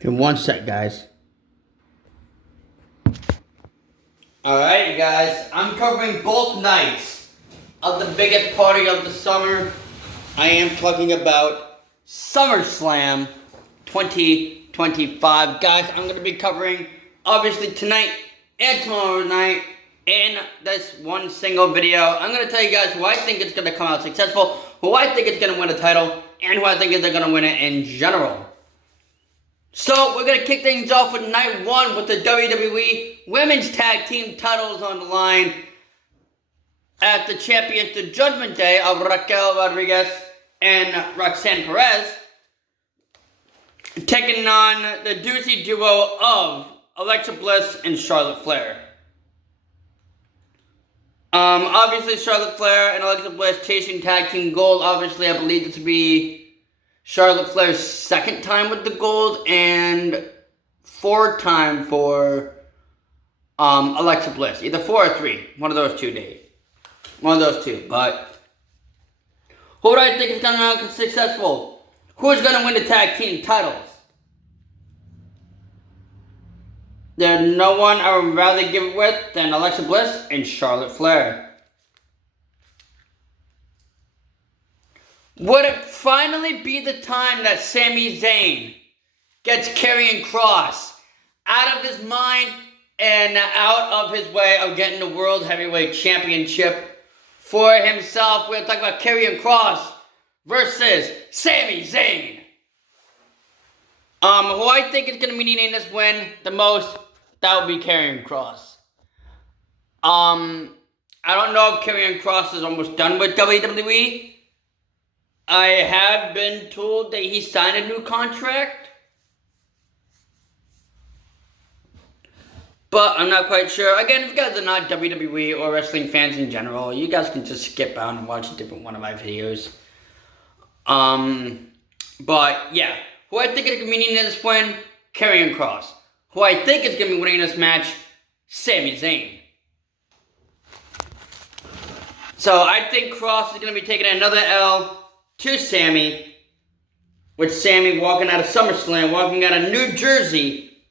In one sec, guys. Alright, guys, I'm covering both nights of the biggest party of the summer. I am talking about SummerSlam 2025. Guys, I'm going to be covering, obviously, tonight and tomorrow night in this one single video. I'm going to tell you guys who I think is going to come out successful, who I think is going to win the title, and who I think is going to win it in general. So, we're going to kick things off with night one with the WWE Women's Tag Team titles on the line at the Champions to Judgment Day of Raquel Rodriguez and Roxanne Perez, taking on the doozy duo of Alexa Bliss and Charlotte Flair. Obviously, Charlotte Flair and Alexa Bliss chasing tag team gold. Obviously, I believe this to be Charlotte Flair's second time with the gold and fourth time for Alexa Bliss. Either 4 or 3. One of those two days. One of those two. But who do I think is going to be successful? Who's going to win the tag team titles? There's no one I would rather give it with than Alexa Bliss and Charlotte Flair. Would it finally be the time that Sami Zayn gets Karrion Kross out of his mind and out of his way of getting the World Heavyweight Championship for himself? We're talking about Karrion Kross versus Sami Zayn. Who I think is going to be needing this win the most, that would be Karrion Kross. I don't know if Karrion Kross is almost done with WWE. I have been told that he signed a new contract, but I'm not quite sure. Again, if you guys are not WWE or wrestling fans in general, you guys can just skip out and watch a different one of my videos. But yeah, who I think is going to be winning this win, Karrion Kross. Who I think is going to be winning this match, Sami Zayn. So I think Kross is going to be taking another L to Sami, with Sami walking out of SummerSlam, walking out of New Jersey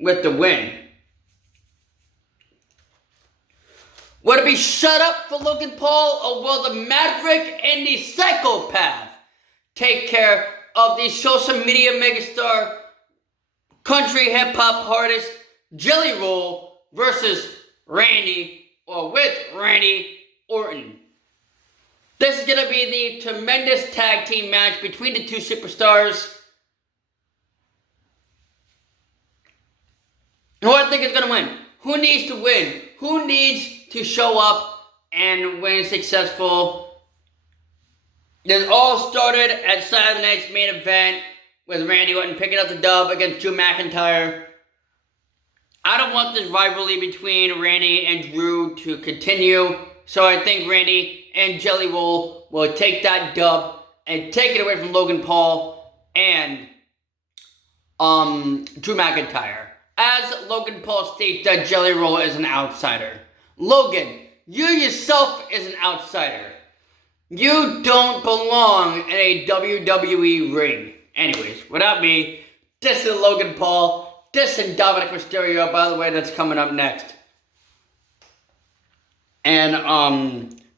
with the win. Would it be shut up for Logan Paul, or will the Maverick and the Psychopath take care of the social media megastar, country hip-hop artist, Jelly Roll versus Randy, or with Randy Orton? This is going to be the tremendous tag team match between the two superstars. Who I think is going to win? Who needs to win? Who needs to show up and win successful? This all started at Saturday night's main event with Randy Orton picking up the dub against Drew McIntyre. I don't want this rivalry between Randy and Drew to continue, so I think Randy and Jelly Roll will take that dub and take it away from Logan Paul and Drew McIntyre. As Logan Paul states that Jelly Roll is an outsider. Logan, you yourself is an outsider. You don't belong in a WWE ring. Anyways, without me, this is Logan Paul. This is Dominic Mysterio, by the way, that's coming up next. And,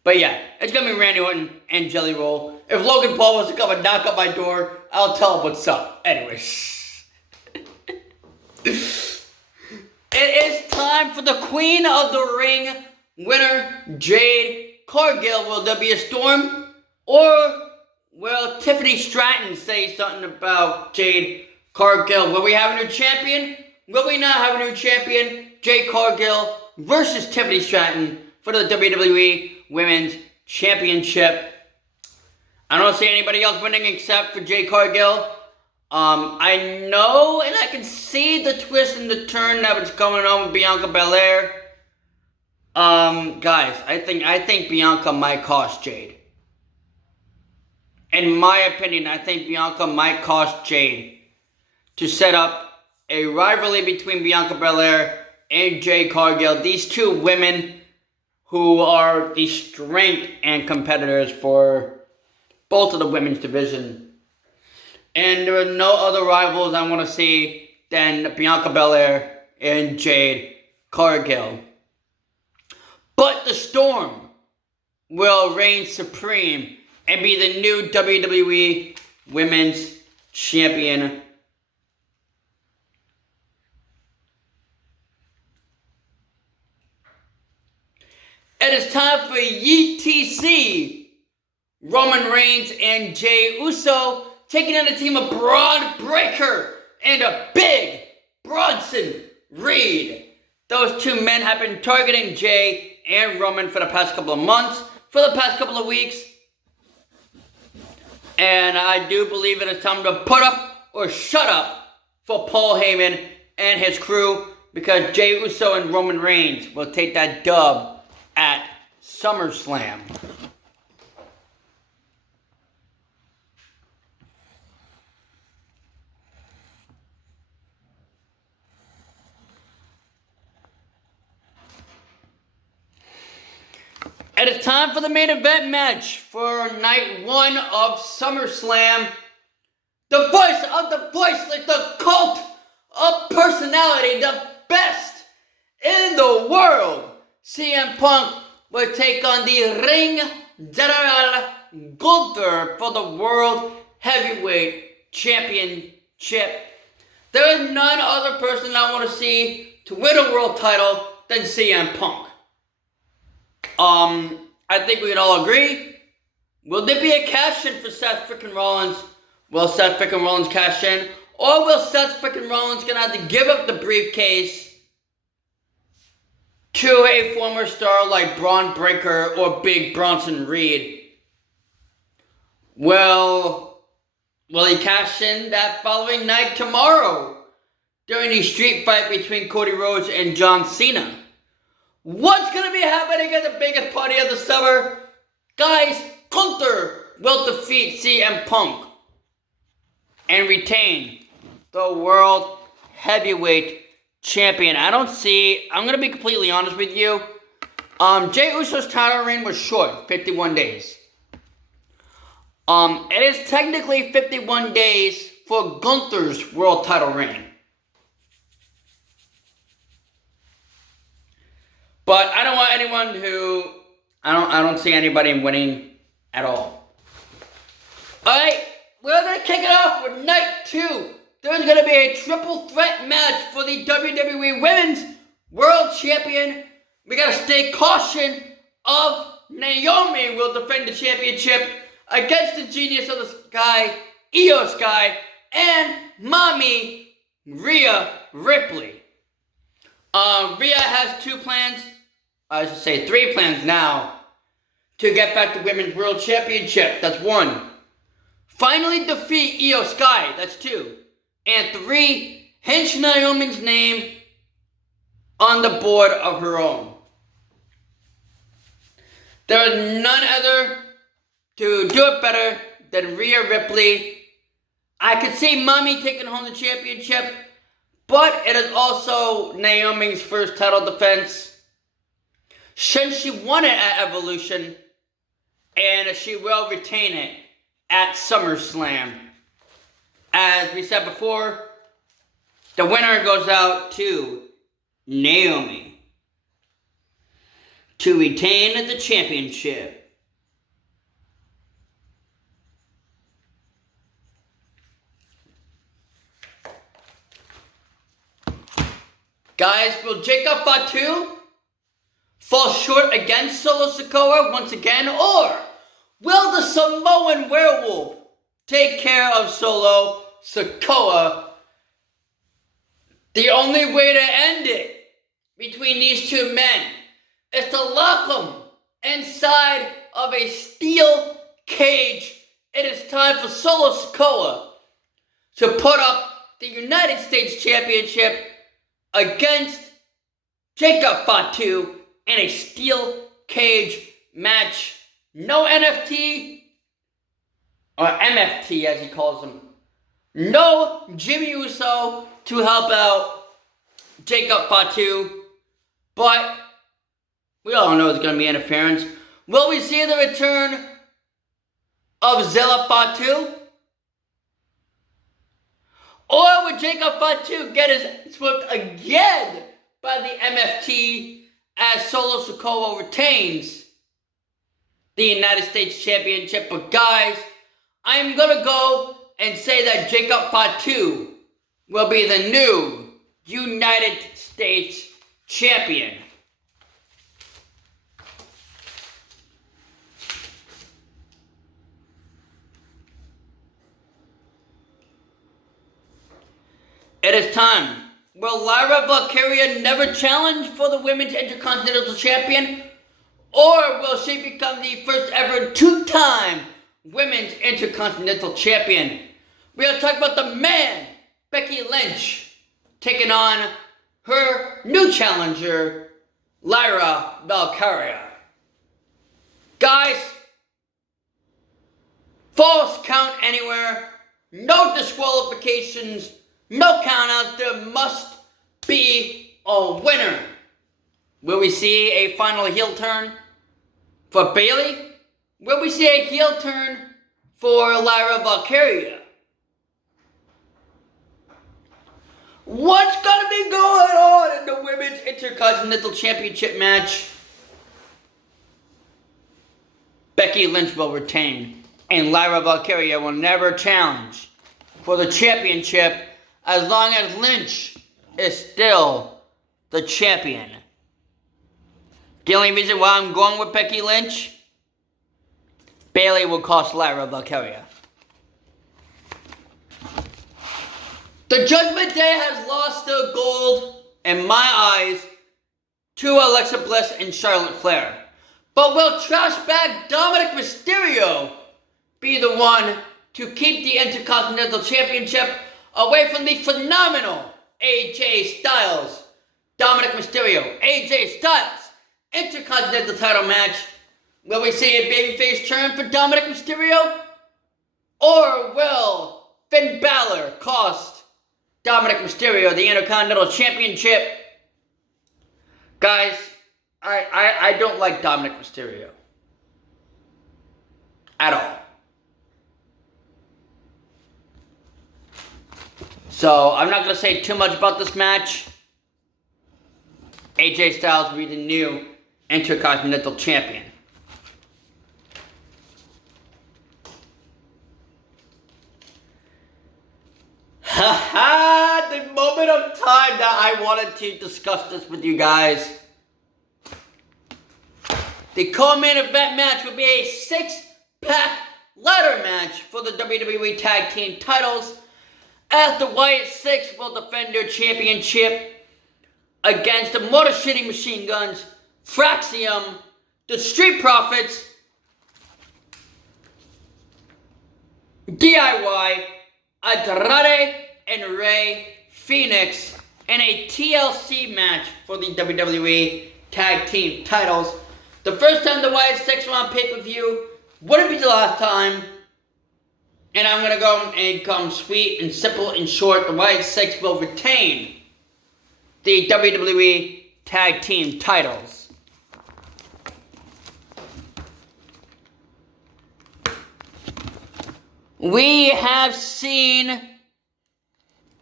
but yeah, it's gonna be Randy Orton and Jelly Roll. If Logan Paul wants to come and knock on my door, I'll tell him what's up. Anyways. It is time for the Queen of the Ring winner, Jade Cargill. Will there be a storm? Or will Tiffany Stratton say something about Jade Cargill? Will we have a new champion? Will we not have a new champion? Jade Cargill versus Tiffany Stratton for the WWE Women's Championship. I don't see anybody else winning except for Jade Cargill. I know and I can see the twist and the turn that was going on with Bianca Belair. Guys, I think Bianca might cost Jade. In my opinion, I think Bianca might cost Jade to set up a rivalry between Bianca Belair and Jade Cargill. These two women who are the strength and competitors for both of the women's division. And there are no other rivals I want to see than Bianca Belair and Jade Cargill. But the Storm will reign supreme and be the new WWE Women's Champion. It is time for YTC. Roman Reigns and Jey Uso taking on the team of Braun Breaker and a big Bronson Reed. Those two men have been targeting Jey and Roman for the past couple of months, for the past couple of weeks. And I do believe it is time to put up or shut up for Paul Heyman and his crew, because Jey Uso and Roman Reigns will take that dub at SummerSlam. It is time for the main event match for night 1 of SummerSlam. The voice of the voiceless, the cult of personality, the best in the world, CM Punk will take on the Ring General Gunther for the World Heavyweight Championship. There is none other person I want to see to win a world title than CM Punk. I think we can all agree. Will there be a cash-in for Seth frickin' Rollins? Will Seth frickin' Rollins cash in? Or will Seth frickin' Rollins gonna have to give up the briefcase to a former star like Braun Breaker or Big Bronson Reed? Well, will he cash in that following night tomorrow during the street fight between Cody Rhodes and John Cena? What's going to be happening at the biggest party of the summer? Guys, Gunther will defeat CM Punk and retain the World Heavyweight Champion. I'm going to be completely honest with you. Jey Uso's title reign was short, 51 days. It is technically 51 days for Gunther's world title reign. But I don't want anyone who... I don't see anybody winning at all. Alright, we're going to kick it off with night 2. There's going to be a triple threat match for the WWE Women's World Champion. We got to stay caution of Naomi will defend the championship against the Genius of the Sky, Io Sky, and Mommy Rhea Ripley. Rhea has 2 plans. I should say 3 plans now to get back the Women's World Championship. That's 1. Finally defeat Io Sky. That's 2. And 3, hinge Naomi's name on the board of her own. There is none other to do it better than Rhea Ripley. I could see Mommy taking home the championship, but it is also Naomi's first title defense since she won it at Evolution, and she will retain it at SummerSlam. As we said before, the winner goes out to Naomi to retain the championship. Guys, will Jacob Fatu fall short against Solo Sikoa once again, or will the Samoan Werewolf take care of Solo Sikoa? The only way to end it between these 2 men is to lock them inside of a steel cage. It is time for Solo Sikoa to put up the United States Championship against Jacob Fatu in a steel cage match. No NFT, or MFT as he calls them. No Jimmy Uso to help out Jacob Fatu, but we all know there's going to be interference. Will we see the return of Zilla Fatu? Or would Jacob Fatu get his swept again by the MFT as Solo Sikoa retains the United States Championship? But guys, I'm going to go and say that Jacob Fatu will be the new United States Champion. It is time. Will Lyra Valkyria never challenge for the Women's Intercontinental Champion? Or will she become the first ever two-time Women's Intercontinental Champion? We'll talk about the man, Becky Lynch, taking on her new challenger, Lyra Valkyria. Guys, false count anywhere, no disqualifications, no countouts, there must be a winner. Will we see a final heel turn for Bayley? Will we see a heel turn for Lyra Valkyria? What's gonna be going on in the Women's Intercontinental Championship match? Becky Lynch will retain, and Lyra Valkyria will never challenge for the championship as long as Lynch is still the champion. The only reason why I'm going with Becky Lynch, Bayley will cost Lyra Valkyria. The Judgment Day has lost their gold, in my eyes, to Alexa Bliss and Charlotte Flair. But will trash bag Dominic Mysterio be the one to keep the Intercontinental Championship away from the phenomenal AJ Styles? Dominic Mysterio, AJ Styles, Intercontinental title match. Will we see a babyface turn for Dominic Mysterio? Or will Finn Balor cost Dominic Mysterio the Intercontinental Championship? Guys, I don't like Dominic Mysterio at all. So I'm not going to say too much about this match. AJ Styles will be the new Intercontinental Champion. Haha, the moment of time that I wanted to discuss this with you guys. The co-main event match will be a 6-pack ladder match for the WWE Tag Team titles, as the Wyatt Six will defend their championship against the Motor City Machine Guns, Fraxium, the Street Profits, DIY, Andrade, and Rey Fenix in a TLC match for the WWE Tag Team titles. The first time the Wyatt Six were on pay-per-view, wouldn't be the last time. And I'm going to go and come sweet and simple and short. The Wyatt Six will retain the WWE Tag Team titles. We have seen,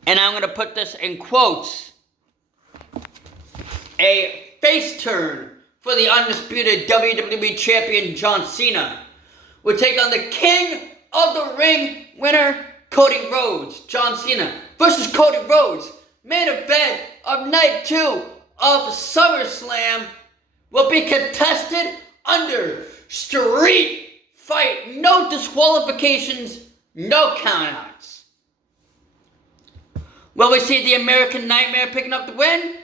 and I'm going to put this in quotes, a face turn for the undisputed WWE Champion John Cena will take on the King of the Ring winner, Cody Rhodes. John Cena versus Cody Rhodes. Main event of Night 2 of SummerSlam will be contested under street fight. No disqualifications, no countouts. Will we see the American Nightmare picking up the win?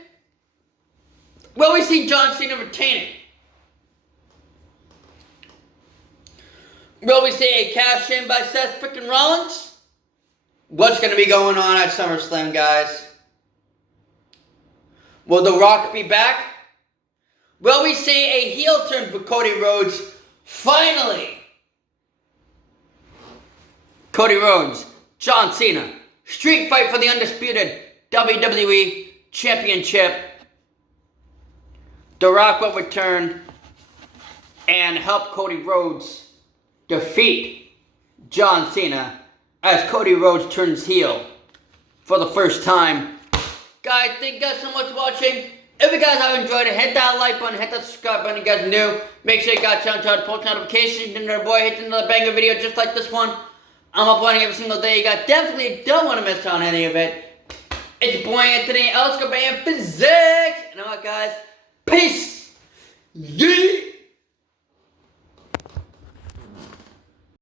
Will we see John Cena retaining? Will we see a cash in by Seth freaking Rollins? What's going to be going on at SummerSlam, guys? Will The Rock be back? Will we see a heel turn for Cody Rhodes? Finally! Cody Rhodes, John Cena, street fight for the undisputed WWE Championship. The Rock will return and help Cody Rhodes defeat John Cena as Cody Rhodes turns heel for the first time. Guys, thank you guys so much for watching. If you guys have enjoyed it, hit that like button, hit that subscribe button if you guys are new. Make sure you guys turn on post notifications. And our boy hits another banger video just like this one. I'm uploading every single day. You guys definitely don't want to miss out on any of it. It's your boy Anthony, Oscar Bay in Physics. And I'm out, guys. Peace. Yeah.